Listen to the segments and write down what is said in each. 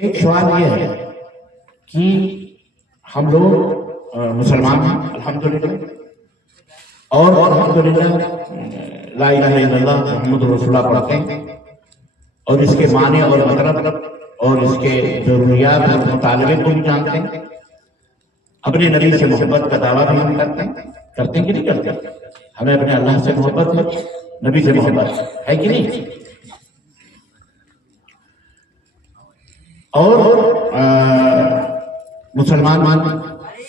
ایک سوال یہ ہے کہ ہم لوگ مسلمان ہیں الحمدللہ، اور الحمدللہ لا الہ الا اللہ محمد رسول اللہ پڑھتے ہیں، اور اس کے معنی اور مطلب اور اس کے ضروریات اور مطالبے کو بھی جانتے ہیں، اپنے نبی سے محبت کا دعویٰ بھی ہم کرتے ہیں کہ نہیں کرتے؟ ہمیں اپنے اللہ سے محبت ہے، نبی سے محبت ہے کہ نہیں؟ اور مسلمان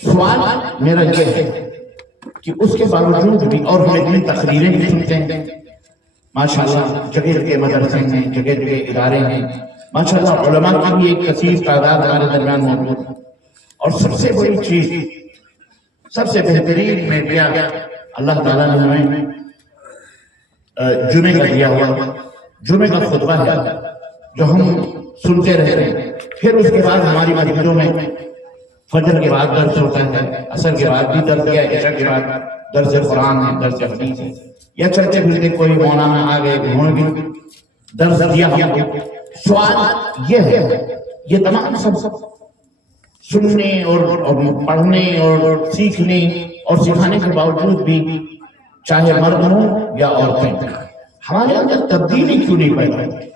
سوال میرا یہ ہے کہ اس کے باوجود بھی، اور ہم اتنی تقریریں بھی سنتے ہیں ماشاءاللہ، جگہ جگہ مدرسے ہیں، جگہ جگہ ادارے ہیں، ماشاءاللہ علماء کی بھی ایک کثیر تعداد ہمارے درمیان موجود ہے، اور سب سے بڑی چیز، سب سے بہترین میڈیا اللہ تعالیٰ نے ہمیں جمعے کا دیا ہوا، جمعے کا خطبہ ہے جو ہم سنتے رہتے ہیں، پھر اس کے بعد ہماری مسجدوں میں فجر کے بعد درس ہوتا ہے، عصر کے بعد بھی درس ہے، عشاء کے بعد درس قرآن ہے، درس حدیث ہے، یا چلتے پھرتے کوئی مولانا آ گئے، انہوں نے بھی درس دیا ہم کو۔ سوال یہ ہے، یہ تمام سب سننے اور پڑھنے اور سیکھنے اور سکھانے کے باوجود بھی، چاہے مرد ہوں یا عورتیں، ہمارے اندر تبدیلی کیوں نہیں پیدا ہوتی؟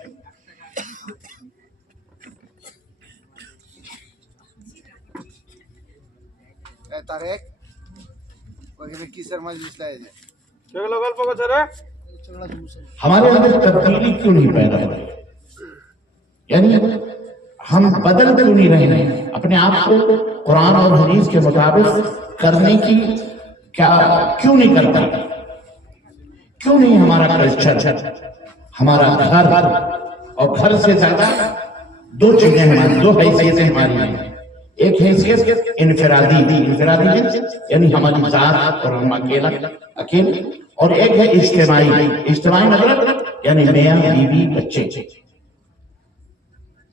ہمارے اندر تبدیلی کیوں نہیں پیدا ہو رہی؟ یعنی ہم بدل کیوں نہیں رہے ہیں اپنے آپ کو قرآن اور حدیث کے مطابق کرنے کی؟ کیوں نہیں کرتا؟ کیوں نہیں ہمارا کلچر، ہمارا گھر، اور گھر سے زیادہ دو چیزیں ہماری، دو حیثیتیں ہماری ہیں، ایک حیثیت انفرادی یعنی ہماری ذات اور ہم اکیلے، اور ایک ہے اجتماعی مطلب یعنی میاں بیوی بچے،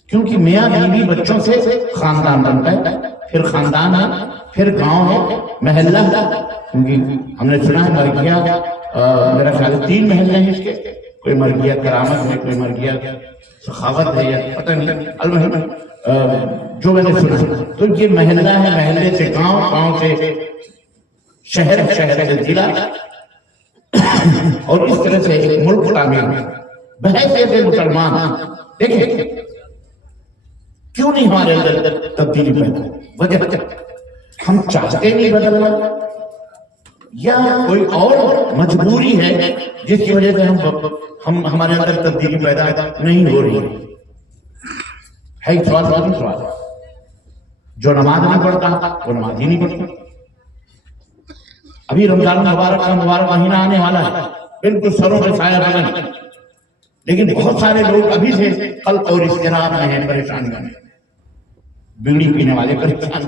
کیونکہ میاں بیوی بچوں سے خاندان بنتا ہے، پھر خاندان ہے، پھر گاؤں ہے، محلہ ہے، کیونکہ ہم نے سنا ہے مرگیا، میرا خیال 3 محلے ہیں اس کے، کوئی مرگیا کرامت ہے، کوئی مرگیا سخاوت ہے، یا پتہ نہیں، المہم جو میں نے سنا، تو یہ محلہ ہے، محلے سے گاؤں، گاؤں سے شہر، شہر سے ضلع، اور اس طرح سے ایک ملک تعمیر۔ بحیثیت مسلمان دیکھیں کیوں نہیں ہمارے اندر تبدیلی پیدا؟ وجہ ہم چاہتے نہیں بدلنا، یا کوئی اور مجبوری ہے جس کی وجہ سے ہمارے اندر تبدیلی پیدا نہیں ہو رہی ہے؟ ایک سوال، جو نماز نہیں پڑھتا وہ نماز ہی نہیں پڑھتا۔ ابھی رمضان مبارک کا مبارک مہینہ آنے والا ہے، بالکل سروں پہ سایہ بنا، لیکن بہت سارے لوگ ابھی سے قلق اور اضطراب میں ہیں، پریشانیوں میں، بیڑی پینے والے پریشان،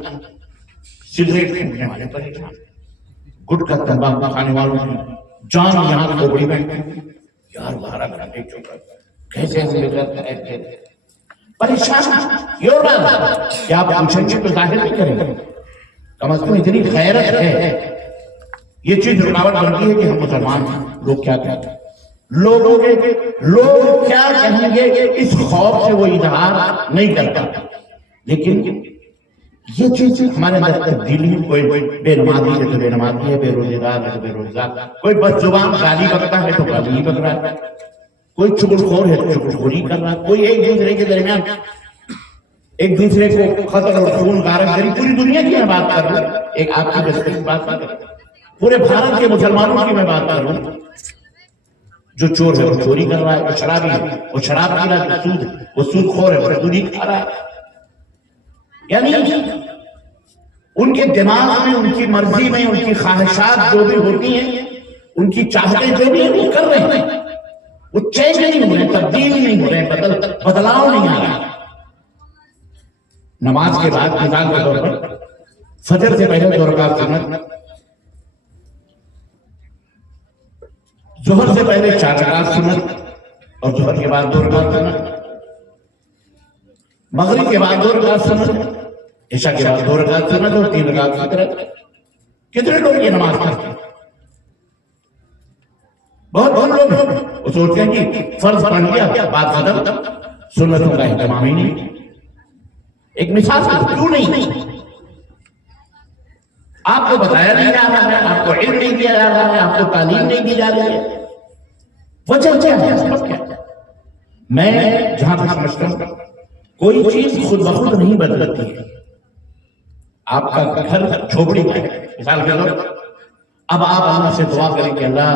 سگریٹ پینے والے پریشان، گٹکا تمباکو کھانے والوں کی جان یہاں کھوپڑی بیٹھتے ہیں، یار 12 گھنٹے چکا کیسے ہم لے کر پریشان۔ یہ اور بات کیا آپ پوچھیں گے تو ظاہر نہیں کریں گے، کم از کم اتنی غیرت ہے، یہ چیز رکاوٹ بنتی ہے کہ ہم مسلمان ہیں، لوگ کیا کہتے ہیں، لوگ کیا کہیں گے، اس خوف سے وہ اظہار نہیں کرتا۔ لیکن یہ چیز ہمارے اندر تبدیلی، کوئی بے نمازی ہے تو بے نمازی ہے، بے روزے دار ہے تو بے روزے دار، کوئی بد زبان گالی بکتا ہے تو گالی ہی بک رہا ہے، کوئی چغل خور ہے تو چغل خوری کر رہا ہے، کوئی ایک دوسرے کے درمیان ایک دوسرے کو قتل اور خون غارت کری، پوری دنیا کی میں بات کر رہا ہوں، ایک آپ کی بستی کی بات کر رہا ہوں، پورے بھارت کے مسلمانوں کی میں بات کر رہا ہوں، جو چور ہے وہ چوری کر رہا ہے، وہ شرابی ہے وہ شراب پی رہا ہے، وہ سود خور ہے وہ سود ہی کھا رہا ہے، یعنی ان کے دماغ میں، ان کی مرضی میں، ان کی خواہشات جو بھی ہوتی ہیں، ان کی چاہتیں جو بھی ہیں وہ کر رہے ہیں، وہ چینج نہیں ہو رہے، تبدیل نہیں ہو رہے، بدلاؤ نہیں آ رہا۔ نماز کے بعد مثال کے طور پر فجر سے پہلے 2 رکعت سنت، ظہر سے پہلے 4 رکعت سنت، اور ظہر کے بعد 2 رکعت سنت، مغرب کے بعد 2 رکعت سنت، عشاء کے بعد 2 رکعت سنت اور 3 رکعت فطر۔ کتنے لوگ یہ نماز پڑھتے ہیں؟ بہت لوگ وہ سوچتے ہیں کہ فرض پڑھ لیا بات ختم، سنتوں کا اہتمام ہی نہیں، ایک مثال کیوں نہیں؟ آپ کو بتایا نہیں جا رہا ہے، آپ کو علم نہیں دیا جا رہا ہے، آپ کو تعلیم نہیں دی جا رہی ہے، وجہ کیا ہے؟ سبب کیا ہے؟ میں جہاں تک سمجھتا ہوں کوئی چیز خود بخود نہیں بدلتی ہے. آپ کا گھر جھوپڑی کا ہے مثال کے طور پر، اب آپ اللہ سے دعا کریں کہ اللہ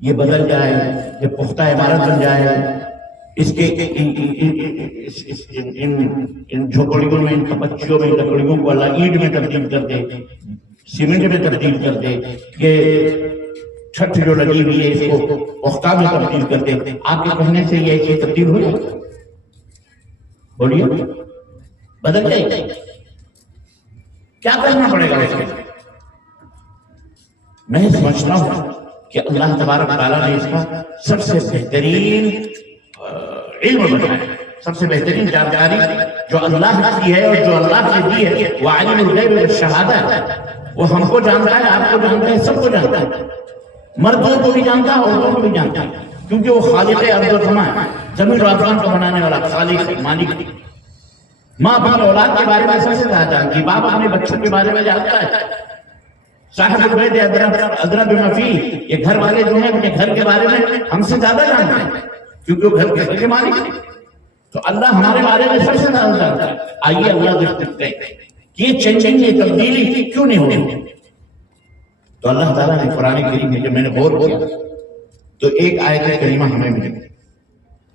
یہ بدل جائے، یہ پختہ عمارت بن جائے، اس کے ان جھوپڑیوں میں، ان کپچیوں میں، لکڑیوں کو اللہ اینٹ میں تبدیل کر دے، سیمنٹ میں تبدیل کر دے، یہ چھت جو لگی ہوئی ہے اس کو پختہ میں تبدیل کر دے. آپ کے کہنے سے یہ چیز تبدیل ہو جائے؟ بولیے، بدل جائے؟ کیا کرنا پڑے گا اس کے لیے؟ میں سمجھتا ہوں کہ اللہ تبارک تعالیٰ نے اس کا سب سے بہترین علم بنایا، سب سے بہترین جانکاری جو اللہ کی ہے اور جو اللہ سے دی ہے، وہ عالم الغیب والشہادہ ہے. وہ ہم کو جانتا ہے، آپ کو جانتا ہے، سب کو جانتا ہے، مردوں کو بھی جانتا ہے، عورتوں کو بھی جانتا ہے، کیونکہ وہ خالق ارض و سماء ہے، زمین و آسمان کو بنانے والا خالق مالک. ماں اپنی اولاد کے بارے میں سب سے زیادہ جانتی، باپ اپنے بچوں کے بارے میں جانتا ہے. صاحب البیت ادری بما فیہ، یہ گھر والے جو ہیں اپنے گھر کے بارے میں ہم سے زیادہ جانتے ہیں، کیونکہ وہ گھر کے مالک ہیں. تو اللہ ہمارے بارے میں سب سے زیادہ جانتا ہے. آئیے اللہ دیکھتے ہیں کہ یہ چینجنگ، یہ تبدیلی کیوں نہیں ہو رہی؟ تو اللہ تعالیٰ نے قرآن کریم میں جب میں نے غور کیا تو ایک آیت کریمہ ہمیں ملی.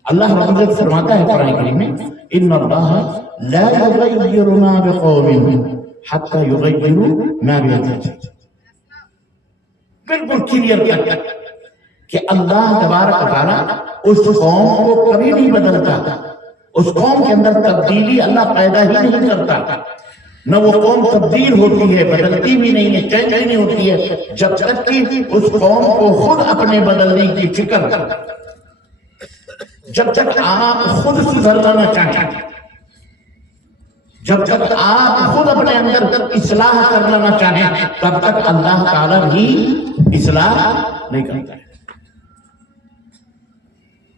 اللہ رب العزت فرماتا ہے قرآن کریم میں، ان اللہ لا یغیر ما بقوم حتی یغیروا ما بانفسہم. بالکل کلیئر کیا کہ اللہ تبارک تعالیٰ اس قوم کو کبھی نہیں بدلتا، اس قوم کے اندر تبدیلی اللہ پیدا ہی نہیں کرتا. نہ وہ قوم تبدیل ہوتی ہے، بدلتی بھی نہیں ہے، چینج بھی نہیں ہوتی ہے، جب تک کہ اس قوم کو خود اپنے بدلنے کی فکر، جب تک آپ خود سدھرنا نہ چاہیں، جب تک آپ خود اپنے اندر اصلاح کرنا نہ چاہیں، تب تک اللہ تعالیٰ بھی اصلاح نہیں کرتا ہے.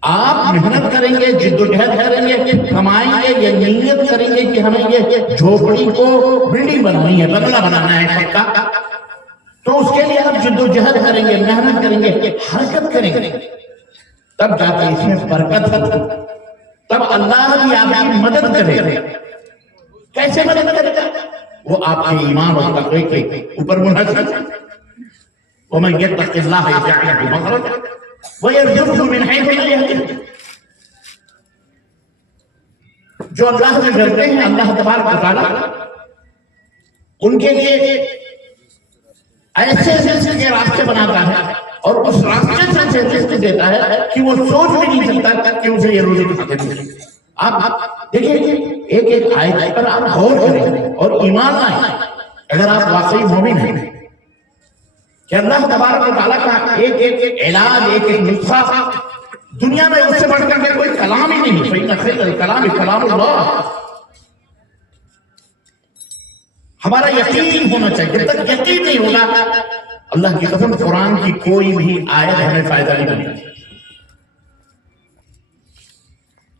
آپ محنت کریں گے، جد و جہد کریں گے، کمائیں گے، یہ نیت کریں گے کہ ہمیں یہ جھوپڑی کو بلڈنگ بنانی ہے، بنگلہ بنانا ہے پکا، تو اس کے لیے آپ جد و جہد کریں گے، محنت کریں گے، حرکت کریں گے، تب جا کے اس میں برکت ہو، تب اللہ بھی آپ کی مدد کرے گا. کیسے مدد کرے گا؟ وہ آپ کے ایمان اور تقوی کے اوپر منحصر ہے. وَمَنْ يَتَّقِ اللَّهَ يَجْعَلْ لَهُ مَخْرَجًا وَيَرْزُقْهُ مِنْ حَيْثُ لَا يَحْتَسِبُ. جو اللہ سے ڈرتے ہیں، اللہ تبارک و تعالیٰ ان کے لیے ایسے رزق کے راستے بناتا ہے اور اس راستے سے رزق دیتا ہے کہ وہ سوچ بھی نہیں سکتا کہ اسے یہ روزی کھاتے ملے. آپ دیکھیں ایک ایک آیت پر آپ غور کریں اور ایمان لائیں. اگر آپ واقعی مومن ہیں کہ اللہ تبارک و تعالیٰ کا ایک ایک علاج، ایک ایک نسخہ دنیا میں اس سے بڑھ کر کے کوئی کلام ہی نہیں. فإن خير الكلام كلام اللہ. ہمارا یقین ہونا چاہیے. جب تک یقین نہیں ہوگا، اللہ کی قسم قرآن کی کوئی بھی آیت ہمیں فائدہ نہیں دے گی.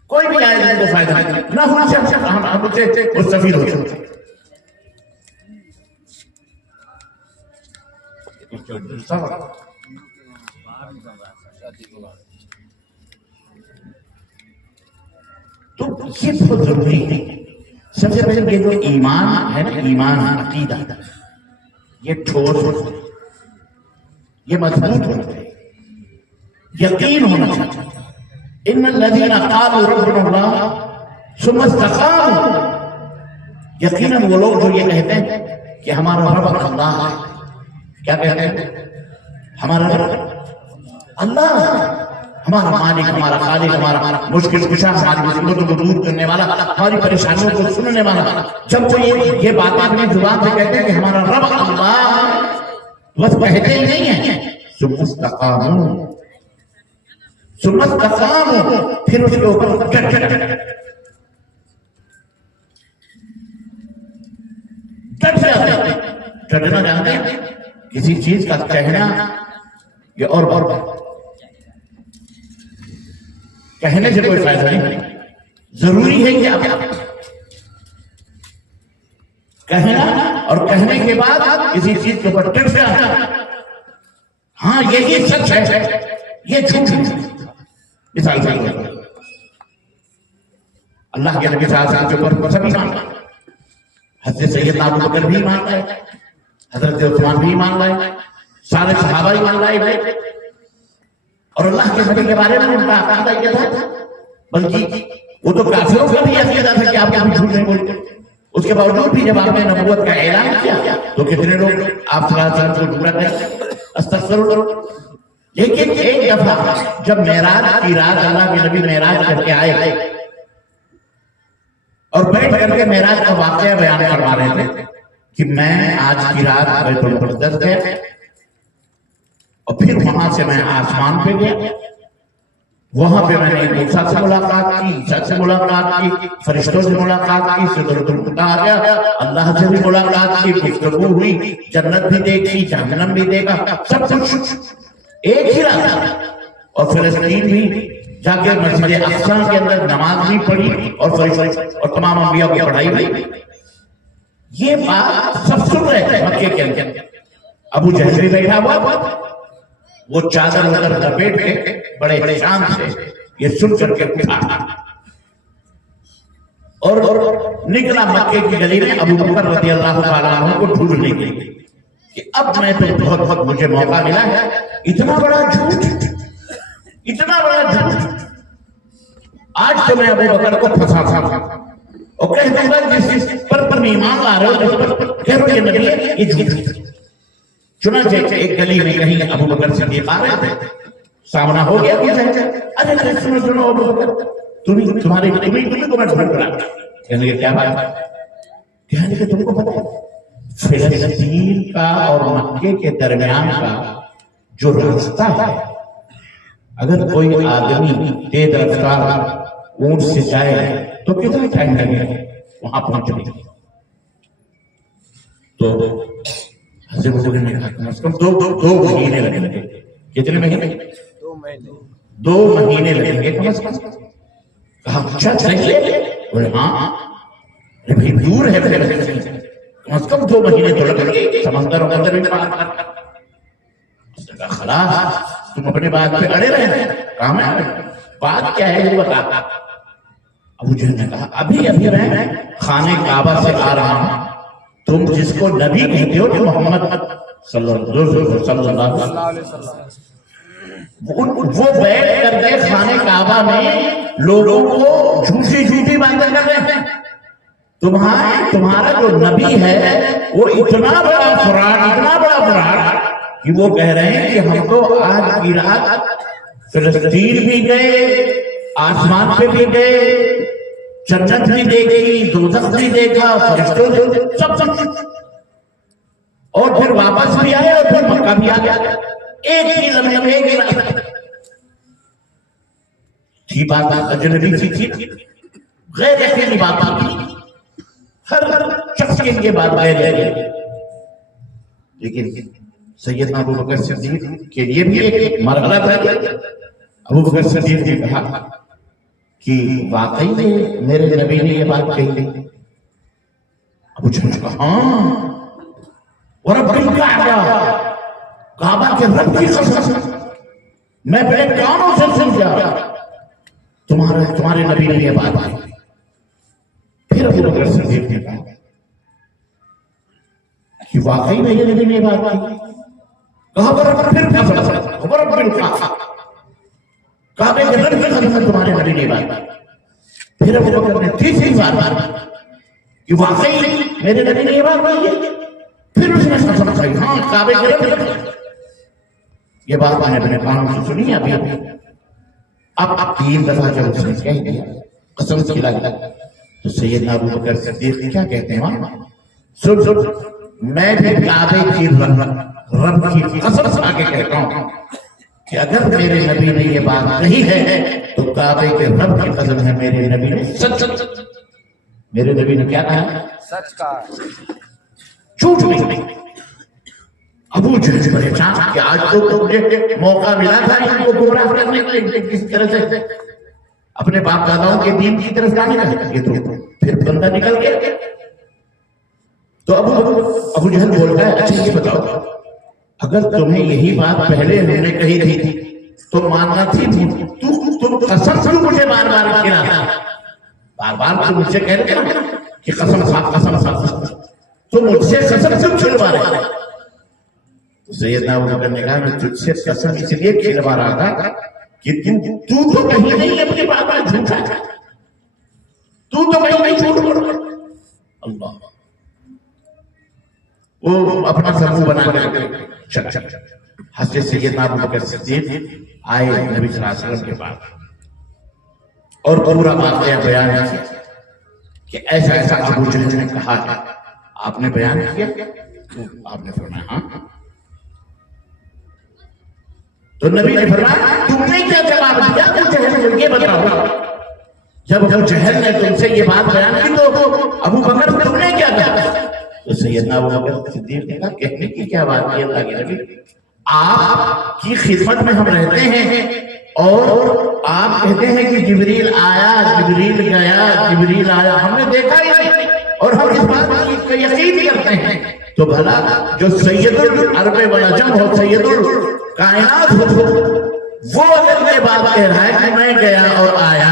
کوئی بھی آیت ہمیں فائدہ نہیں دے گی، نہ ہونا چاہیے ہم سے مستفید ہو سکتے. تو یہ بہت ضروری ہے. سب سے پہلے یہ جو ایمان ہے نا، ایمان عقیدہ، یہ ٹھوس، یہ مضبوط ہونا چاہیے، یقین ہونا چاہیے. ان الذین قالوا ربنا اللہ ثم استقاموا، یقیناً وہ لوگ جو یہ کہتے ہیں کہ ہمارا رب اللہ ہے. کیا کہتے ہیں؟ ہمارا رب اللہ، ہمارا مالک، ہمارا خالق، ہمارا مشکل کشا، ہماری مصیبتوں کو دور کرنے والا، ہماری پریشانیوں کو سننے والا. جب وہ یہ بات اپنی زبان سے کہتے ہیں کہ ہمارا رب اللہ، بس کہتے ہی نہیں ہیں. ثم استقاموا، ثم استقاموا، پھر اس کے اوپر ڈٹ جاتے ہیں. ڈٹنا جانتے ہیں؟ کسی چیز کا کہنا یہ اور کہنے سے کوئی فائدہ نہیں. ضروری ہے کہ آپ کہنا اور کہنے کے بعد کسی چیز کے اوپر ٹک جانا، ہاں یہی سچ ہے، یہ جھوٹ ہے۔ مثال کے طور پر اللہ کے نبی صلی اللہ علیہ وسلم کے اوپر سبھی مانتا ہے، حضرت سیدنا ابو بکر بھی مانتا ہے، حضرت عثمان بھی مان لائے، سارے صحابہ ہی مان لائے، اور اللہ کے نبی کے بارے میں ان کا عقیدہ یہ تھا، بلکہ وہ تو کافروں کا بھی عقیدہ تھا کہ آپ کبھی جھوٹ نہیں بولتے۔ اس کے باوجود بھی جب آپ نے نبوت کا اعلان کیا تو کتنے لوگ آپ صلی اللہ علیہ وسلم کو جھوٹا کہتے، استغفر اللہ۔ لیکن ایک دفعہ جب معراج کی رات اللہ کے نبی معراج کر کے آئے اور بیٹھ کر کے معراج کا واقعہ بیان کروا رہے تھے کہ میں آج کی رات بیت المقدس گیا اور پھر وہاں سے میں آسمان پہ گیا، وہاں پہ میں نے موسیٰ سے ملاقات کی، عیسیٰ سے ملاقات کی، فرشتوں سے ملاقات کی، سدرۃ المنتہا آ گیا، اللہ سے بھی ملاقات کی، گفتگو ہوئی، جنت بھی دیکھی، جہنم بھی دیکھا، سب کچھ ایک ہی رات۔ اور فلسطین بھی جا کے مسجد اقصیٰ کے اندر نماز بھی پڑھی اور تمام انبیاء کی پڑھائی بھی۔ یہ بات سب سن رہے تھے مکے کے اندر۔ ابو جہل بھی بیٹھا ہوا، وہ چادر ادھر لپیٹ کے بڑے شان سے یہ سن کر کے اٹھا اور نکلا مکے کی گلی میں ابو بکر رضی اللہ تعالیٰ عنہ کو ڈھونڈنے کے لیے کہ اب میں تو بہت مجھے موقع ملا ہے، اتنا بڑا جھوٹ، اتنا بڑا جھوٹ، آج تو میں ابو بکر کو پھنسا تھا اور کہہ دوں گا جس پر تم ایمان لا رہے ہو، جس پر کہہ رہے ہو یہ نبی ہے، یہ جھوٹ۔ چنانچہ ایک گلی میں کہیں ابو بکر صدیق آ رہے تھے، سامنا ہو گیا، ارے سنو ابو بکر، تمہاری تمہیں کو میں ڈھونڈ رہا تھا۔ کہنے لگے کیا بات ہے؟ کہنے لگے تم کو پتہ ہے فلسطین کا اور مکے کے درمیان کا جو راستہ ہے، اگر کوئی آدمی تیز رفتار اونٹ سے جائے تو کتنا ٹائم لگے وہاں پہنچنے کے؟ تو حضرت بکر نے کہا کم از کم دو مہینے لگیں گے۔ کتنے مہینے؟ 2 مہینے لگیں گے کم از کم۔ کہا اچھا صحیح ہے؟ بولے ہاں، بھائی دور ہے، کم از کم 2 مہینے تو لگیں گے، سمندر ومندر بھی پار کر۔ اس نے کہا خلاص تم اپنے بات پہ اڑے رہے، کام ہے بات کیا ہے وہ بتا۔ ابو جہل نے کہا ابھی میں خانہ کعبہ سے آ رہا ہوں، تم جس کو نبی کہتے ہو جو محمد صلی اللہ علیہ وسلم، وہ بیٹھ کر کے خانہ کعبہ میں لوگوں کو جھوٹی باتیں کر رہے ہیں۔ تمہارا جو نبی ہے وہ اتنا بڑا فراڈ کہ وہ کہہ رہے ہیں کہ ہم تو آج کی رات فلسطین بھی گئے، آسمان پہ بھی گئے، جنت بھی دیکھی، دوزخ بھی دیکھا، فرشتوں سے سب، اور پھر واپس بھی آئے اور پھر مکہ بھی آ گیا، ایک ہی لمحے میں ایک ہی رات تھی۔ بات اجنبی سی تھی، غیر یقینی بات تھی، ہر شخص کے لیے بات غیر یقینی، لیکن سیدنا ابو بکر صدیق کے لیے بھی ایک مرحلہ تھا۔ ابو بکر صدیق نے کہا کہ واقعی میں میرے نبی نے یہ بات کہی؟ ابو جہل نے کہا ہاں، ورب الکعبہ، کعبہ کے رب کی قسم میں بڑے کانوں سے سمجھا تمہارے نبی نے یہ بات کہی۔ پھر ابو بکر صدیق نے کہا کہ واقعی میں یہ نبی نے یہ بات کہی؟ کہا پھر ورب الکعبہ، کعبے کے رب کی قسم تمہارے نبی نے یہ بات کہی۔ پھر ابو بکر نے تیسری بار کہ واقعی میرے نبی نے یہ بات کہی ہے؟ پھر اس نے قسم کھائی ہاں کعبے کے رب کی قسم۔ یہ بات میں نے اپنے کانوں سے سنی ہے ابھی۔ اب 3 دفعہ جب اس نے کہہ دیا قسم کھلائی تو سیدنا ابو بکر صدیق کیا کہتے ہیں وہاں سن میں بھی کعبے کی رب کی قسم کھا کے کہتا ہوں کہ اگر میرے نبی نے یہ بات کہی ہے تو کعبے کے رب کی قسم ہے میرے نبی نے سچ، میرے نبی نے کیا کہا؟ سچ کہا، جھوٹ نہیں۔ ابو جہل پریشان کہ آج تو مجھے موقع ملا تھا ان کو گمراہ کرنے کے لیے، کس طرح سے اپنے باپ داداؤں کے دین کی طرف جانے کا، یہ تو پھر بندہ نکل گیا۔ تو ابو جہل بولتا ہے اچھا یہ بتاؤ اگر تمہیں یہی بات پہلے ہم نے کہی رہی تھی تو ماننا تھی، تم قسم کیوں مجھے بار بار کھلاتا؟ بار بار تم مجھ سے کہہ رہے تھے کہ قسم کھا قسم کھا، تو مجھ سے قسم کیوں کھلوا رہے تھے؟ سیدنا ابوبکر نے کہا میں تجھ سے قسم اس لیے کھلوا رہا تھا کہ تو تو کہیں نہیں اپنے بابا جھوٹا تھا، تو کہیں نہیں جھوٹ بول رہا۔ اللہ وہ اپنا سمو بنا کر چل حضرت سیدنا ابوبکر صدیق آئے نبی صلی اللہ علیہ وسلم کے پاس اور پورا واقعہ بیان کیا کہ ایسا ایسا ابو جہل نے کہا ہے، آپ نے بیان کیا؟ آپ نے فرمایا ہاں۔ تو نبی نے فرمایا تم نے کیا جواب دیا؟ ابو جہل نے یہ بتاؤ، جب ابو جہل نے تم سے یہ بات بیان کی تو ابو بکر تم نے کیا کہا؟ تو سیدنا ابوبکر صدیق نے کہا کہنے کی کیا بات ہے اللہ کے نبی، آپ کی خدمت میں ہم رہتے ہیں اور آپ کہتے ہیں کہ جبریل آیا، جبریل گیا، جبریل آیا، ہم نے دیکھا ہی نہیں اور ہم اس بات کا یقین کرتے ہیں، تو بھلا جو سید العرب والعجم ہو، سید الکائنات ہو، وہ اگر یہ بات کہہ رہا ہے کہ میں گیا اور آیا،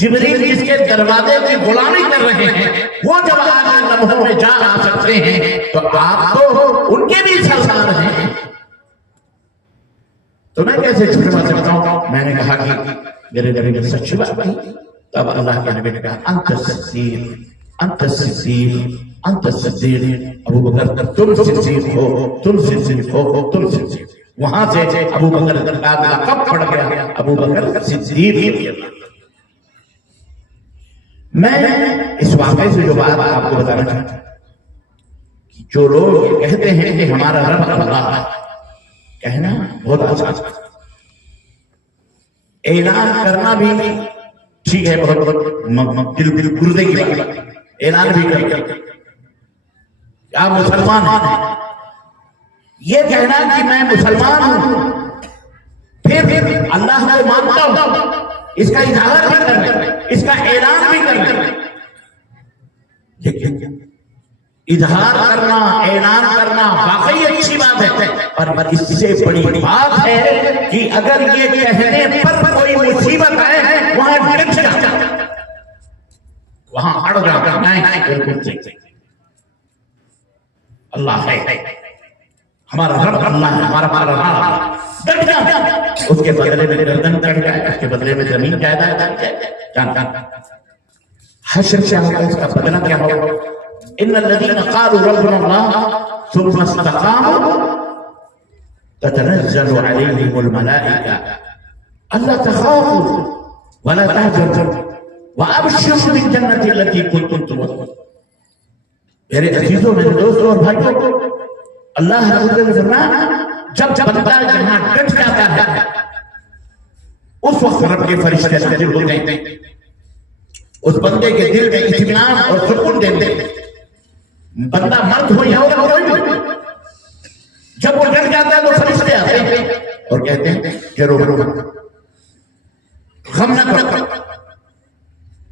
جبریل جس کے دروازے کی غلامی کر رہے ہیں وہ جب آگے لمحوں میں جا آ سکتے ہیں تو آپ تو ان کے بھی سردار ہیں، تو میں کیسے چھپا سکتا ہوں؟ میں نے کہا کہ میرے نبی نے سچی بات کہی۔ تب اللہ کے نبی نے کہا انت الصدیق، انت الصدیق، انت الصدیق، ابو بکر تم صدیق ہو، تم صدیق ہو، تم صدیق۔ وہاں سے ابو بکر کا لقب پڑ گیا ابو بکر صدیق۔ میں اس واقعے سے جو بات آپ کو بتانا چاہتا ہوں، جو لوگ یہ کہتے ہیں کہ ہمارا رب اللہ ہے، کہنا بہت آسان، اعلان کرنا بھی ٹھیک ہے، بہت دل گردے کی بات، اعلان بھی کر آپ مسلمان ہیں، یہ کہنا کہ میں مسلمان ہوں پھر اللہ کو مانتا ہوں، اس کا اظہار بھی کرنا، اس کا اعلان بھی کرنا، اظہار کرنا، اعلان کرنا واقعی اچھی بات ہے، اور اس سے بڑی بات ہے کہ اگر یہ کہنے پر کوئی مصیبت آئے وہاں ڈٹ جاتا، وہاں اڑ جاتا، اللہ ہے، ہمارا رب اللہ ہے، ہمارا پروردگار ڈٹ جاتا، اس کے بدلے میں گردن کٹ جائے، اس کے بدلے میں زمین جائیداد، حشر سے اس کا بدلہ کیا ہوگا؟ ان الذين قالوا ربنا الله ثم استقاموا تتنزل عليهم الملائكة الا تخافوا ولا تحزنوا وابشروا بالجنة التي كنتم توعدون۔ میرے عزیزوں، میرے دوستوں اور بھائیوں، اللہ تعالی نے فرمایا جب بندہ جہاں ڈٹ جاتا ہے اس وقت رب کے فرشتے نازل ہوتے ہیں، اس بندے کے دل میں اطمینان اور سکون دیتے ہیں، بندہ مرد ہو یا کوئی، جب وہ ڈر جاتا ہے تو فرشتے آتے ہیں اور کہتے ہیں کہ رو غم نہ کرو،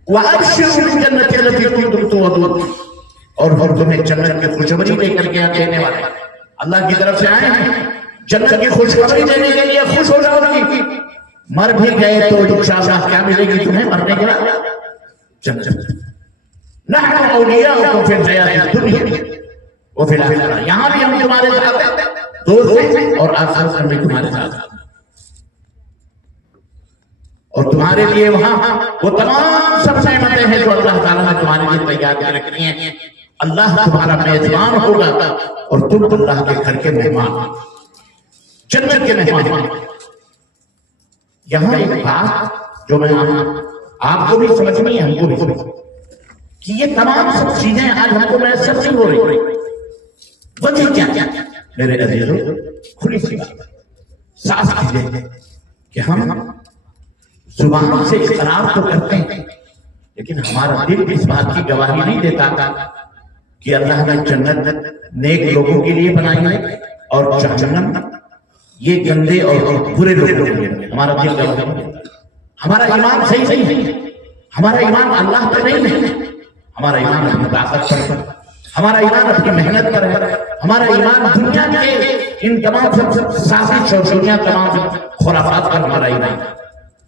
وَأَبْشِرُوا بِالْجَنَّةِ الَّتِي كُنتُمْ تُوعَدُونَ، اور ہم تمہیں جنت کی خوشخبری لے کر کے دینے والے اللہ کی طرف سے آئے ہیں، جنت کی خوشخبری دینے کے لیے خوش ہو جاؤ گی، مر بھی گئے تو انشاءاللہ کیا ملے گی تمہیں مرنے کے بعد؟ جنت۔ نحن اولیاؤکم فی الحیاۃ الدنیا وفی الآخرہ، یہاں بھی ہم تمہارے ساتھ دوست ہیں اور آخرت میں بھی تمہارے ساتھ، اور تمہارے لیے وہاں وہ تمام سب نعمتیں ہیں جو اللہ تعالیٰ نے تمہارے لیے تیار کر رکھی ہیں۔ اللہ تمہارا میزبان ہوگا اور تم اللہ کے گھر کے مہمان، جنت کے مہمان۔ یہاں ایک بات جو میں آپ کو بھی سمجھنی ہے، ہم کو بھی سمجھنی ہے کہ یہ تمام سب چیزیں آج ہم کو میسر نہیں ہو رہی، وجہ کیا؟ میرے عزیزوں، کھلی سی بات صاف چیزیں کہ ہم زبان سے اقرار تو کرتے ہیں لیکن ہمارا دل اس بات کی گواہی نہیں دیتا کہ اللہ نے جنت نیک لوگوں کے لیے بنائی ہے اور جہنم یہ گندے اور برے لوگوں کے لیے۔ ہمارا دل گواہی نہیں دیتا، ہمارا ایمان صحیح نہیں ہے، ہمارا ایمان اللہ پر نہیں ہے، ہمارا ایمان اپنی طاقت پر، ہمارا ایمان اپنی محنت پر ہے. ہمارا ایمان دنیا کے ان تمام سازش اور دنیا تمام خرافات پر ہمارا ایمان.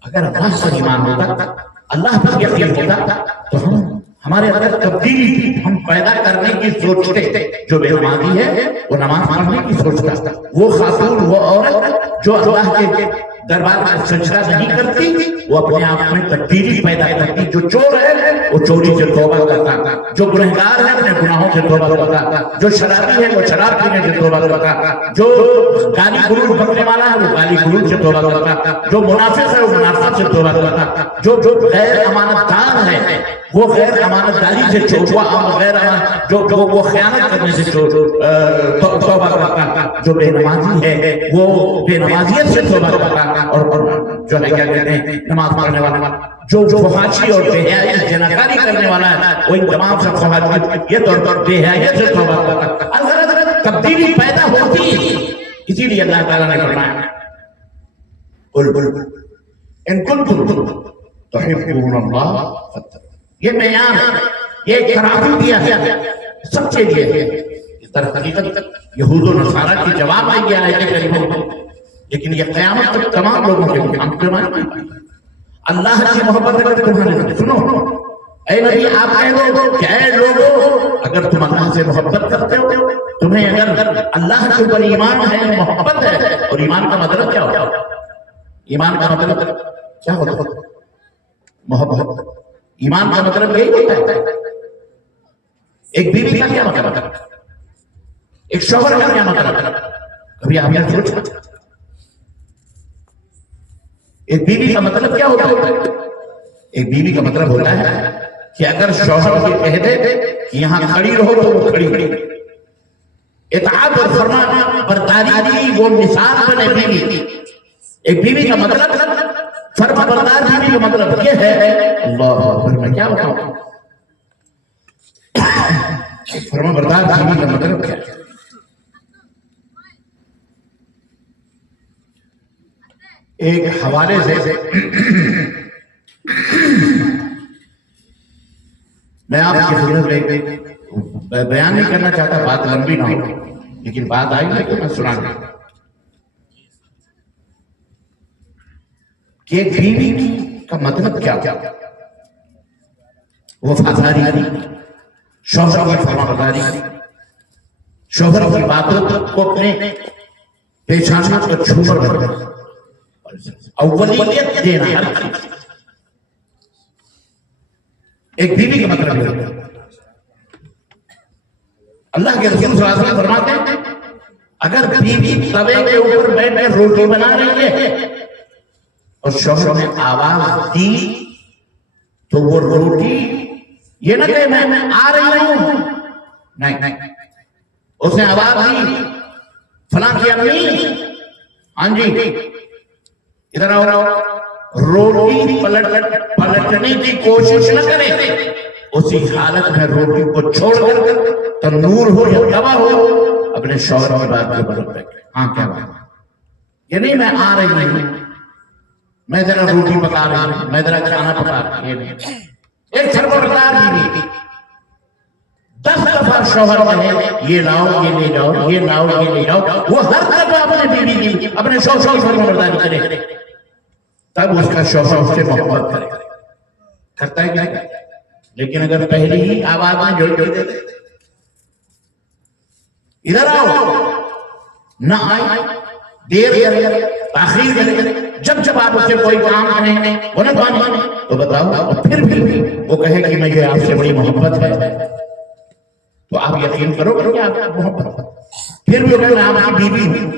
اگر اللہ پر ایمان ہوتا, اللہ پر یقین ہوتا, تو ہمارے اندر تبدیلی ہم پیدا کرنے کی سوچتے. جو بے نمازی ہے وہ نماز پڑھنے کی سوچتا, وہ خاتون وہ عورت جو اللہ کے دربار میں سجدہ نہیں کرتی وہ اپنے آپ میں تبدیلی پیدا کرتی. جو چور ہے وہ چوری سے توبہ کرتا, جو گنہگار ہے اپنے گناہوں سے توبہ کرتا, جو شرابی ہے وہ شراب پینے سے توبہ کرتا, جو گالی گلوچ بکنے والا ہے وہ گالی گلوچ سے توبہ کرتا, جو منافق ہے وہ منافقت سے توبہ کرتا, جو غیر امانت دار ہے وہ غیر امانت داری سے جو وہ خیانت کرنے سے توبہ کرتا, جو بے نمازی ہے وہ بے نمازیت سے توبہ کرتا, اور جو ہے کیا کہتے ہیں نماز پڑھنے والا, جو فحاشی اور بے حیائی زناکاری کرنے والا ہے وہ ان تمام سے فحاشیت اور بے حیائی سے توبہ کرتا. اگر تبدیلی پیدا ہوتی, اسی لیے اللہ تعالیٰ نے فرمایا قل ان کنتم تحبون اللہ فاتبعونی. یہ معیار, یہ قرار دیا ہے سب کے لیے. در حقیقت یہود و نصارہ کی جواب میں یہ آیت کریمہ, لیکن یہ قیامت تک تمام لوگوں کے لیے ہم فرمائیں اللہ کی محبت اگر تمہارے سنو اے نبی آپ کہہ دو کہ اے لوگو اگر تم اللہ سے محبت کرتے ہو, تمہیں اگر اللہ کے اوپر ایمان ہے, محبت ہے, اور ایمان کا مطلب کیا ہوتا ہے؟ ایمان کا مطلب کیا ہوتا ہے؟ محبت. ایمان کا مطلب یہی ہوتا ہے. ایک بیوی کا کیا مطلب ہے, ایک شوہر کا کیا مطلب ہے, کبھی آپ یہ سوچا ایک بیوی کا مطلب کیا ہوتا ہے؟ ایک بیوی کا مطلب ہوتا ہے کہ اگر شوہر یہ کہہ دے کہ یہاں کھڑی رہو تو وہ کھڑی کھڑی, اطاعت اور فرما برداری وہ مثال بنے بیوی. ایک بیوی کا مطلب فرما بردار بیوی کا مطلب یہ ہے, اللہ اکبر, میں کیا بتاؤں فرما بردار بیوی کا مطلب کیا ہے؟ ایک حوالے سے میں آپ کی خدمت میں بیان نہیں کرنا چاہتا, بات لمبی نہ ہو, لیکن بات آئی ہے تو میں سنا دوں کہ ایک بیوی کا مطلب کیا کیا, وفاداری, شوہر کی فرمانبرداری, شوہر کی باتوں کو اپنے پیشانوں کو چھوڑ کر اولیت دینا ہر چیز. ایک بیوی کا مطلب ہے اللہ کے رسول صلی اللہ علیہ وسلم فرماتے ہیں اگر بیوی توے کے اوپر بیٹھ کر روٹی بنا رہی ہے اور شوہر نے آواز دی تو وہ روٹی یہ نہ کہ میں آ رہی ہوں, نہیں, اس نے آواز دی فلاں کی امی, ہاں جی ادھر آؤ, روٹی پلٹنے کی کوشش نہ کرے, اسی حالت میں روٹی کو چھوڑ کر تنور ہو یا توا ہو اپنے شوہر کی بات کے اوپر بیٹھے. ہاں کیا بات, یہ نہیں میں آ رہی ہوں, میں ذرا روٹی پکا رہی ہوں, میں ذرا کھانا پکا رہی ہوں. ایک فرمانبردار بیوی 10 دفعہ شوہر کہے یہ لاؤ یہ لے جاؤ, یہ لاؤ یہ لے جاؤ, وہ ہر دفعہ اپنے بیوی کی اپنے شوہر کی فرمانبرداری کرے, تب اس کا شوہر اس سے محبت کرے. کرتا ہے کیا؟ لیکن اگر پہلی ہی آواز میں جوڑ دے دے ادھر آؤ, نہ آئی, دیر کرے, تاخیر کرے, جب آپ اسے کوئی کام کریں وہ نہ مانے تو بتاؤ, پھر بھی وہ کہے کہ میں یہ آپ سے بڑی محبت ہے, تو آپ یقین کرو کہ آپ کی محبت, پھر بھی میں آپ کی بیوی ہوں,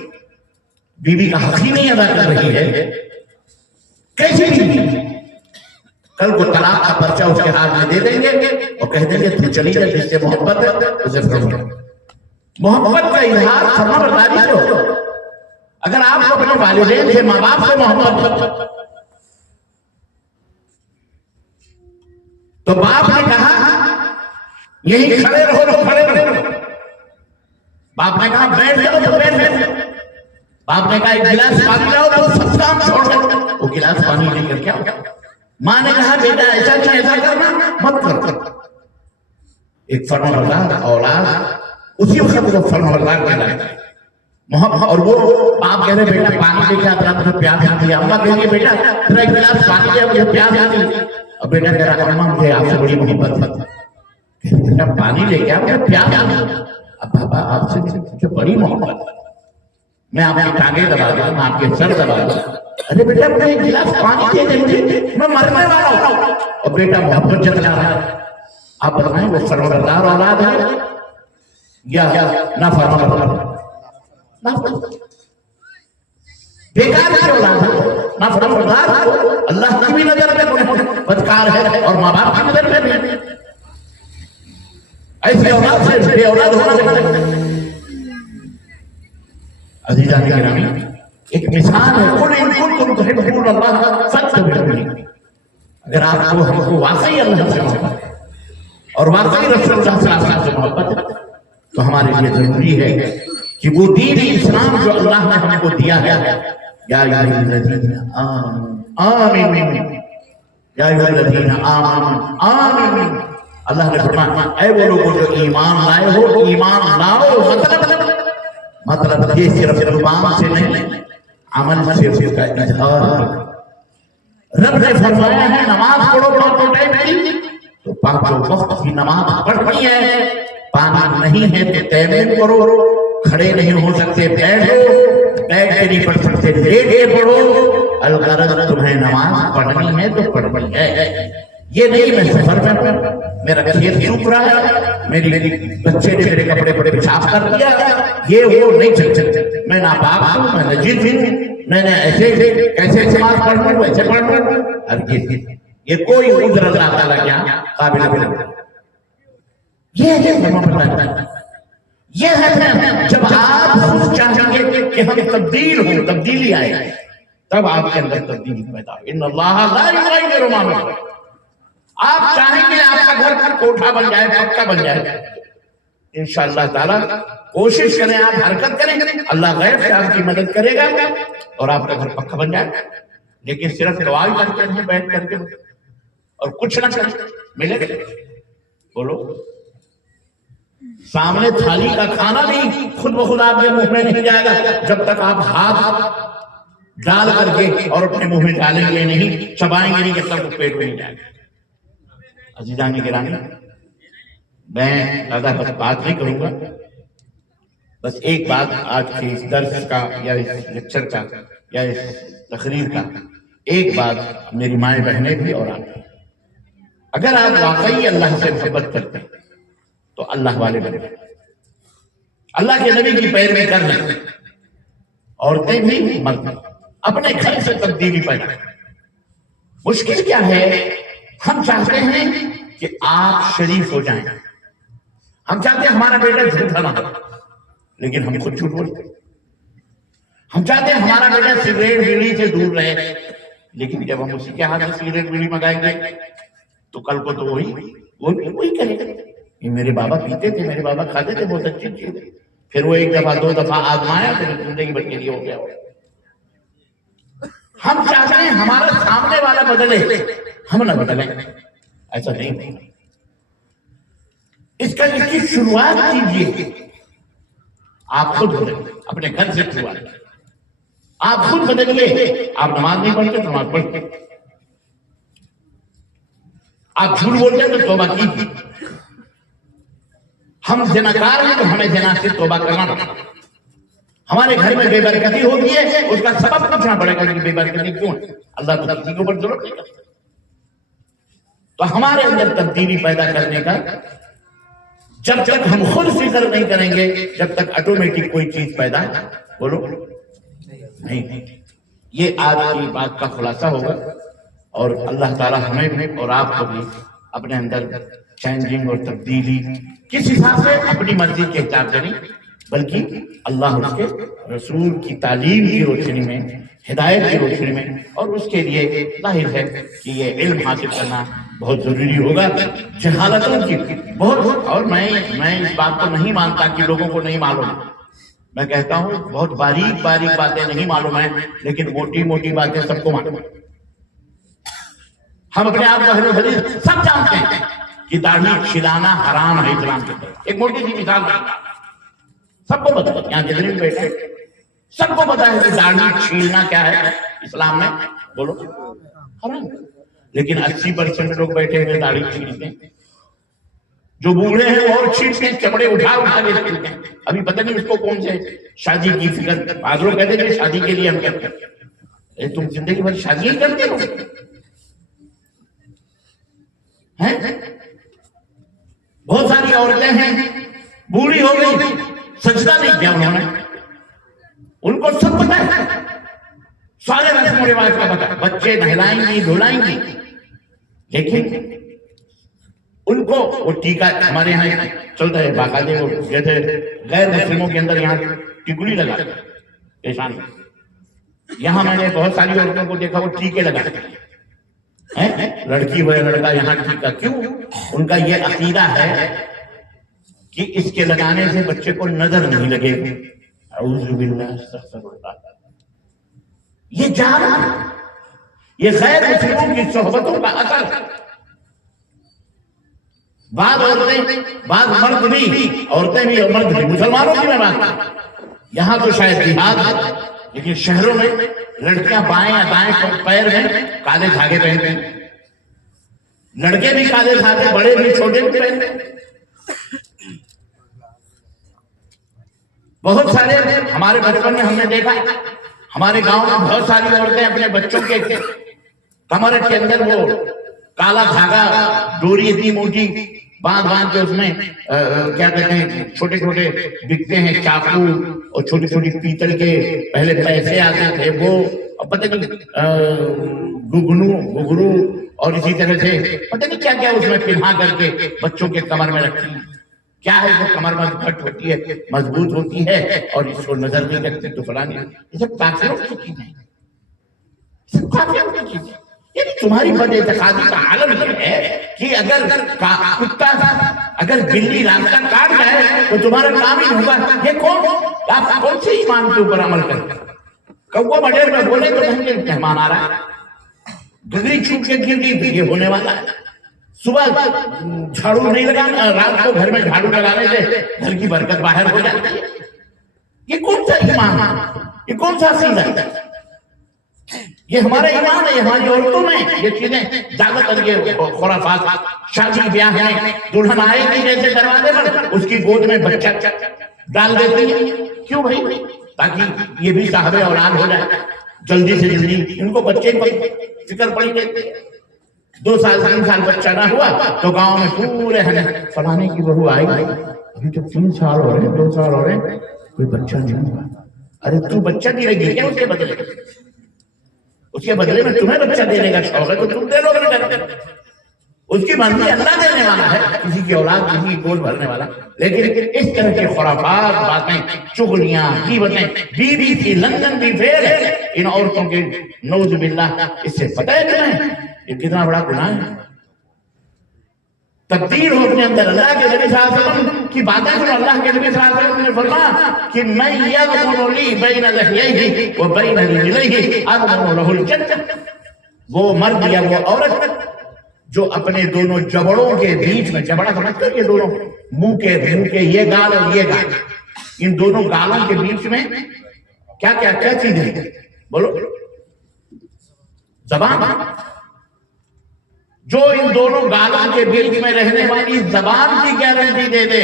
بیوی کا حق ہی نہیں ادا کر رہی ہے, کیسے بھی کل کو طلاق کا پرچہ اس کے ہاتھ میں دے دیں گے اور کہہ دیں گے تو چلی جائے, جس سے محبت ہے اسے فرما. محبت کا اظہار فرمانبرداری سے ہو. اگر آپ کو اپنے والدین سے, ماں باپ سے محبت تو باپ نے کہا یہی کھڑے رہو تو کھڑے رہو, باپ نے کہا بیٹھ جاؤ تو بیٹھ جاؤ, باپ نے کہا ایک گلاس پانی لاؤ تو سب کام چھوڑ دو, وہ گلاس پانی لے کر کیا ہو. ماں نے کہا بیٹا ایسا نہیں ایسا کرنا مت کر, ایک فرمانبردار اولاد اسی وقت وہ فرمانبردار کہلاتا ہے محبت. اور وہ باپ کہہ رہے بیٹا پانی لے کے آتا مجھے پیاس آتی ہے, اماں کہہ رہی بیٹا تیرا ایک گلاس پانی دے مجھے پیاس آتی ہے. اب بیٹا کہہ رہا اماں مجھے آپ سے بڑی محبت ہے, بیٹا پانی لے کے آ مجھے پیاس آتی ہے. اب پاپا آپ سے مجھے بڑی محبت ہے, میں آپ کی ٹانگیں دبا دوں, میں آپ کے سر دبا دوں. ارے بیٹا مجھے ایک گلاس پانی دے دے مجھے, میں مرنے والا ہوں. اور بیٹا محبت جتلا رہا ہے. آپ بتائیں وہ فرمانبردار اولاد ہے یا نہ فرمانبردار بیکار کی اولاد ہے, نہ فرمانبردار ہے. اللہ کی بھی نظر میں بدکار ہے اور ماں باپ کی نظر میں بھی. ایسی اولاد سے بے اولاد ہونا چاہیے. عزیزان گرامی ایک مثال ہے, قل ان کنتم تحبون اللہ فاتبعونی. اگر آپ کو ہم کو واقعی اللہ سے محبت ہے اور واقعی رسول اللہ صلی اللہ علیہ وسلم سے محبت ہے تو ہمارے لیے ضروری ہے کہ وہ دین اسلام جو اللہ نے ہم کو دیا ہے, یا ایھا الذین آمنوا یا ایھا الذین آمنوا آمنوا, اللہ نے فرمایا اے وہ لوگوں جو ایمان لائے ہو ایمان لاؤ. مطلب یہ صرف زبان سے نہیں عمل سے اس کا اظہار. رب نے فرمایا ہے نماز پڑھو پانچوں ٹائم کی, تو پانچوں وقت کی نماز پڑھنی ہے. پانی نہیں ہے تو تیمم کرو, کھڑے نہیں ہو سکتے بیٹھو, بیٹھ کے نہیں پڑھ سکتے لیٹ کے پڑھو. الغرض تمہیں نماز پڑھنی ہے تو پڑھنی ہے. یہ نہیں میں سفر میں ہوں, میرا کھیت سوکھ رہا ہے, میری بچے نے میرے کپڑے بڑے پیشاب کر دیا, یہ وہ نہیں چل سکتے. میں ناپاک ہوں, میں نجس ہوں, میں نے ایسے کیسے نماز پڑھ لوں ایسے پڑھ لوں. یہ کوئی عذر اللہ تعالیٰ کیا قابل نہیں. یہ ہے جب آپ چاہیں گے کہ ہم تبدیل ہوں, تبدیلی آئے, تب آپ کے اندر تبدیلی پیدا ہو. ان اللہ لا یغیر ما بقوم. آپ چاہیں گے آپ کا گھر کوٹھا بن جائے, پکا بن جائے, انشاءاللہ تعالیٰ کوشش کریں, آپ حرکت کریں, اللہ غیب سے آپ کی مدد کرے گا اور آپ کا گھر پکا بن جائے. لیکن صرف دعا کرتے ہیں بیٹھ کر کے اور کچھ نہ کریں, ملے گا بولو. سامنے تھالی کا کھانا بھی خود بخود آپ کے منہ میں نہیں جائے گا جب تک آپ ہاتھ ڈال کر کے اور اپنے منہ میں ڈالیں گے نہیں, چبائیں گے نہیں, جب تک وہ پیٹ میں نہیں جائے گا. عزیزان گرامی میں زیادہ بس بات نہیں کروں گا, بس ایک بات آج کے اس درس کا یا اس لیکچر کا یا اس تقریر کا ایک بات میری مائیں بہنیں بھی اور آپ بھی, اگر آپ واقعی اللہ سے محبت کرتے ہیں تو اللہ والے بنے, اللہ کے نبی کی پیروی کر لیں. عورتیں بھی مرد اپنے گھر سے تبدیلی پیدا کریں. مشکل کیا ہے, ہم چاہتے ہیں کہ آپ شریف ہو جائیں, ہم چاہتے ہیں ہمارا بیٹا جھوٹا نہ ہو, لیکن ہم خود جھوٹ بولتے ہیں. ہم چاہتے ہیں ہمارا بیٹا سگریٹ بیڑی سے دور رہے, لیکن جب ہم اسی کے ہاتھ سے سگریٹ بیڑی منگائیں گے تو کل کو تو وہی کرے گا. یہ میرے بابا پیتے تھے, میرے بابا کھاتے تھے, بہت اچھی چیز ہے. پھر وہ ایک دفعہ دو دفعہ آزمایا, پھر زندگی بھر کے لیے ہو گیا. ہم چاہتے ہیں ہمارا سامنے والا بدلے, ہم نہ بدلیں. ایسا نہیں, اس کی شروعات کیجیے. آپ خود بدلیں, اپنے گھر سے شروعات. آپ خود بدلیے. آپ نماز نہیں پڑھتے تو نماز پڑھتے, آپ جھوٹ بولتے ہیں تو توبہ کیجیے. ہم زناکار ہیں تو ہمیں زنا سے توبہ کرنا پڑتا. ہمارے گھر میں بے برکتی ہوتی ہے, اس کا سبب پوچھنا پڑے گا کہ بے برکتی کیوں ہے. اللہ تو کسی کے اوپر ضرورت نہیں کرتا. تو ہمارے اندر تبدیلی پیدا کرنے کا جب تک ہم خود فکر نہیں کریں گے, جب تک آٹومیٹک کوئی چیز پیدا بولو نہیں. یہ آج کی بات کا خلاصہ ہوگا, اور اللہ تعالیٰ ہمیں بھی اور آپ کو بھی اپنے اندر چینجنگ اور تبدیلی کس حساب سے, اپنی مرضی کے حساب سے نہیں, بلکہ اللہ اس کے رسول کی تعلیم کی روشنی میں, ہدایت کی روشنی میں. اور اس کے لیے ظاہر ہے کہ یہ علم حاصل کرنا بہت ضروری ہوگا. جہالتوں کی بہت, اور میں اس بات کو نہیں مانتا کہ لوگوں کو نہیں معلوم. میں کہتا ہوں بہت باریک باریک باتیں نہیں معلوم ہیں, لیکن موٹی موٹی باتیں سب کو معلوم ہیں. ہم اپنے آپ کو اہل حدیث سب جانتے ہیں, کہ داڑھی چھلانا حرام ہے اسلام کے اندر. ایک موٹی سی مثال سب کو پتا ہے, یہاں جتنے بھی بیٹھے سب کو پتا ہے کہ داڑھی چھیلنا کیا ہے اسلام میں, بولو حرام. لیکن 80% لوگ بیٹھے ہوئے داڑھی چھیلتے ہیں. جو بوڑھے ہیں وہ اور چھیلتے ہیں, چمڑے اٹھا کے چھیلتے ہیں. ابھی پتہ نہیں اس کو کون سے شادی کی فکر. بعض لوگ کہتے ہیں کہ شادی کے لیے ہم کیا کرتے ہیں. تم زندگی بھر شادی ہی کرتے ہو. بہت ساری عورتیں ہیں بوڑھی ہو گئی, سجدہ نہیں کیا انہوں نے, ان کو سب پتہ ہے, سارے رسم و رواج کا پتہ ہے. بچے نہلائیں گی دھلائیں گی, لیکن ان کو وہ ٹیکا ہمارے یہاں چلتا ہے باقاعدہ, وہ جیسے غیر مسلموں کے اندر یہاں ٹکڑی لگا پیشان. یہاں میں نے بہت ساری عورتوں کو دیکھا وہ ٹیکے لگاتے ہیں. لڑکی ہو یا لڑکا یہاں ٹیکا کیوں؟ ان کا یہ عقیدہ ہے کہ اس کے لگانے سے بچے کو نظر نہیں لگے. اعوذ باللہ استغفر اللہ. یہ جانا, یہ غیر مسلموں کی صحبتوں کا اثر. بعض عورتیں, بعض مرد بھی, عورتیں بھی اور مرد بھی, مسلمانوں کی میں بات, یہاں تو شاید جہاد ہے, لیکن شہروں میں لڑکیاں بائیں یا دائیں پیر میں کالے دھاگے پہنتے ہیں. لڑکے بھی کالے دھاگے, بڑے بھی چھوٹے بھی پہنتے ہیں. بہت سارے ہمارے بچپن میں ہم نے دیکھا, ہمارے گاؤں میں بہت ساری عورتیں اپنے بچوں کے کمر کے اندر وہ کالا دھاگا, ڈوری اتنی موٹی باندھ کے اس میں کیا کہتے ہیں چھوٹے چھوٹے بکتے ہیں چاقو, اور چھوٹی چھوٹی پیتل کے پہلے پیسے آتے تھے وہ, پتہ نہیں گھگرو اور اسی طرح سے پتہ نہیں کیا کیا اس میں پہنا کر کے بچوں کے کمر میں رکھتی ہیں. کیا ہے وہ کمر مضبوط ہوتی ہے, مضبوط ہوتی ہے, اور اس کو نظر نہیں رکھتے تو فلاں. یہ سب کافروں کی چیزیں ہیں, سب کافروں کی چیزیں. یعنی تمہاری بد اعتقادی کا عالم یہ ہے کہ اگر کتا اگر بلی راستہ کاٹ جائے تو تمہارا کام ہی ہوگا. یہ آپ کون سے ایمان کے اوپر عمل کرتے؟ کوا بڈیر میں بولے تو مہمان آ رہا ہے, گگری چھوٹ کے گر گئی تو یہ ہونے والا ہے. صبح جھاڑو نہیں لگانا, رات کو گھر میں جھاڑو لگانے سے گھر کی برکت باہر ہو جاتی ہے. یہ کون سا ایمان, یہ کون سا عقیدہ ہے؟ یہ ہمارا ایمان ہے. ہماری عورتوں میں یہ چیزیں زیادہ تر یہ خرافات. شادی بیاہ میں دلہن آئے گی جیسے دروازے پر, اس کی گود میں بچہ ڈال دیتی ہے. کیوں بھائی؟ تاکہ یہ بھی صاحب اولاد ہو جائے جلدی سے جلدی. ان کو بچے کی فکر پڑی رہتی ہے. 2 سال 3 سال بچہ نہ ہوا تو گاؤں میں پورے فلانے کی بہو آئی, ابھی تو 3 سال ہو رہے, 2 سال ہو رہے, کوئی بچہ نہیں ہوا. ارے تو بچہ دے گی کیا اس کے بدلے؟ اس کے بدلے میں تمہیں بچہ دینے کا شوق ہے تو تم دے لو گے. اس کی مرضی, اللہ دینے والا ہے, کسی کی اولاد کسی کی گود بھرنے والا. لیکن اس طرح کی خرافات باتیں, چغلیاں, غیبتیں, بیوی کی لندن بھی فیل ہے ان عورتوں کے, نعوذ باللہ. اس سے پتہ ہے تمہیں یہ کتنا بڑا گناہ ہے. تبدیل ہو اپنے اندر. اللہ کے نبی صلی اللہ علیہ وسلم کی باتیں سنو. اللہ کے نبی صلی اللہ علیہ وسلم نے فرمایا کہ من یضمن لی بین لحییہ و بین رجلیہ اضمن لہ الجنہ. وہ مرد یا وہ عورت جو اپنے دونوں جبڑوں کے بیچ میں, جبڑا سمجھتے ہو یہ دونوں منہ کے یہ گال اور یہ گال, ان دونوں گالوں کے بیچ میں کیا کیا کیا چیز ہے بولو؟ زبان. جو ان دونوں گالوں کے بیچ میں رہنے والی زبان کی گارنٹی دے دے,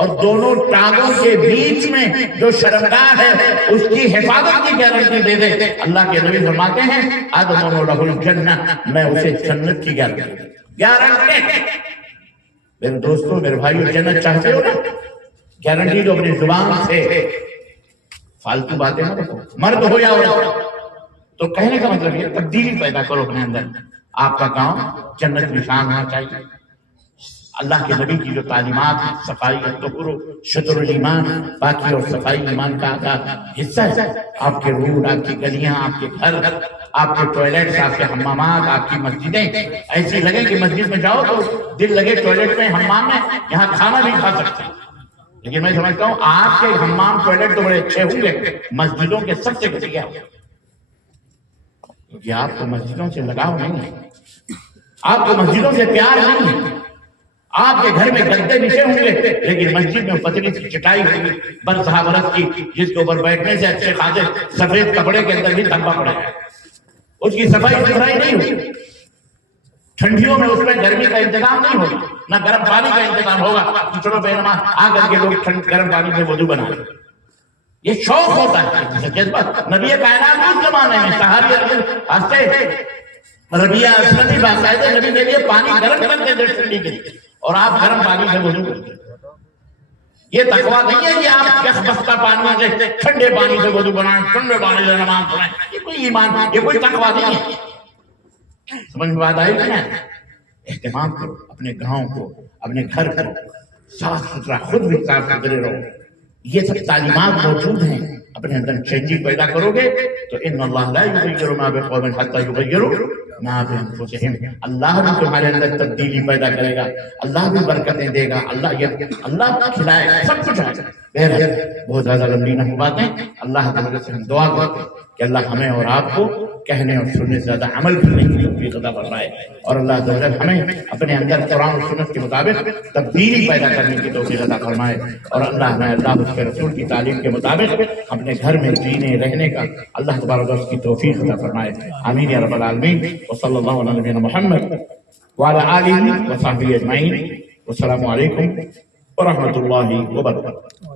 اور دونوں ٹانگوں کے بیچ میں جو شرمگاہ ہے اس کی حفاظت کی گارنٹی دے دے, اللہ کے نبی فرماتے ہیں اضمن لہ الجنہ, میں اسے جنت کی گارنٹی. میرے دوستوں, میرے بھائیو, جنت چاہتے ہو نا, گارنٹی دو اپنی زبان سے. فالتو باتیں نہ رکھو, مرد ہو یا عورت. تو کہنے کا مطلب یہ تبدیلی پیدا کرو اپنے اندر. آپ کا گاؤں جنت نشان ہونا چاہیے. اللہ کے نبی کی جو تعلیمات ہیں, صفائی الطہور شطر الایمان, باقی اور صفائی ایمان کا حصہ ہے. آپ کے روڈ, آپ کی گلیاں, آپ کے گھر, آپ کے ٹوائلٹس, آپ کے حمامات, آپ کی مسجدیں ایسی لگے کہ مسجد میں جاؤ تو دل لگے ٹوائلٹ میں, حمام میں, یہاں کھانا بھی کھا سکتے ہیں. لیکن میں سمجھتا ہوں آپ کے حمام ٹوائلٹ تو بڑے اچھے ہوں گے, مسجدوں کے سب سے گھٹیا ہوں گے. کیونکہ آپ کو مسجدوں سے لگاؤ نہیں ہے, آپ کو مسجدوں سے پیار نہیں ہے. آپ کے گھر میں گدے بچھے ہوں گے لیکن مسجد میں پتلی سی چٹائی ہوگی برسہ برس کی، جس کے اوپر بیٹھنے سے اچھے خاصے سفید کپڑے کے اندر بھی دھبا پڑے گا، اس کی صفائی ستھرائی نہیں ہوگی۔ ٹھنڈیوں میں اس میں گرمی کا انتظام نہیں ہوگا، نہ گرم پانی کا انتظام ہوگا کہ چلو بے نماز آ کر کے لوگ گرم پانی سے وضو بنائیں۔ یہ شوق ہوتا ہے جذبہ۔ نبی کائنات اس زمانے میں صحابی ربیعہ اسلمی باقاعدہ نبی کے لیے پانی گرم کرتے تھے ٹھنڈی کے لیے، اور آپ گرم پانی سے وضو کرتے۔ یہ تقویٰ نہیں ہے کہ آپ یخ بستہ پانی سے ٹھنڈے پانی سے وضو بنائیں، ٹھنڈے پانی سے نماز پڑھیں، یہ کوئی ایمان، یہ کوئی تقویٰ نہیں ہے۔ سمجھ میں بات آئی کہ اہتمام کرو اپنے گاؤں کو، اپنے گھر کو صاف ستھرا، خود بھی صاف ستھرے رہو۔ یہ سب تعلیمات موجود ہیں، اپنے اندر چینجنگ پیدا کرو گے تو ان اللہ لا یغیر ما بقوم حتی یغیروا ما بانفسہم، اللہ بھی تمہارے اندر تبدیلی پیدا کرے گا، اللہ بھی برکتیں دے گا، اللہ کھلائے گا، سب کچھ آئے گا۔ بہرحال بہت زیادہ لمبی نہ باتیں، اللہ تعالیٰ سے ہم دعا کرتے ہیں کہ اللہ ہمیں اور آپ کو کہنے اور سننے سے زیادہ عمل کرنے کی توفیق عطا فرمائے، اور اللہ تعالیٰ ہمیں اپنے اندر قرآن و سنت کے مطابق تبدیلی پیدا کرنے کی توفیق عطا فرمائے، اور اللہ ہمیں اللہ اس کے رسول کی تعلیم کے مطابق اپنے گھر میں جینے رہنے کا اللہ تبارک و تعالیٰ کی توفیق عطا فرمائے۔ آمین یا رب العالمین، وصلی اللہ علی نبینا محمد وعلی آلہ وصحبہ اجمعین، والسلام علیکم ورحمۃ اللہ وبرکاتہ۔